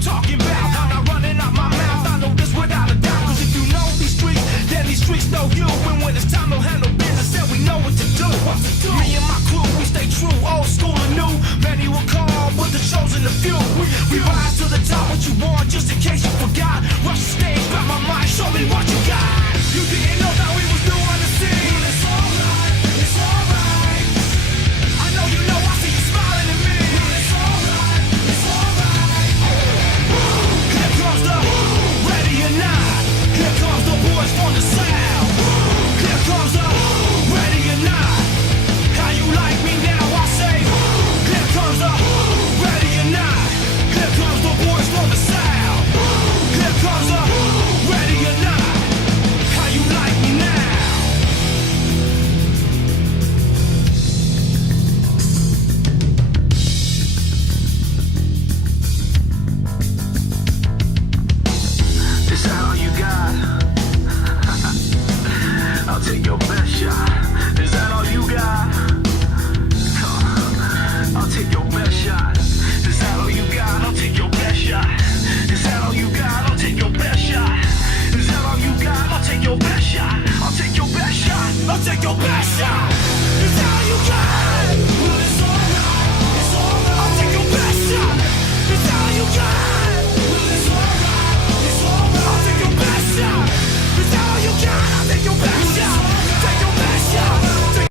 talking about? I'm not running out my mouth, I know this without a doubt. Cause if you know these streets, then these streets know you. And when it's time to handle business, then we know what to do. Me and my crew, we stay true, old school and new. Many will call, but the chosen the few. We rise to the top, what you want, just in case you forgot. Rush the stage, grab my mic, show me what you got. You didn't know that we was doing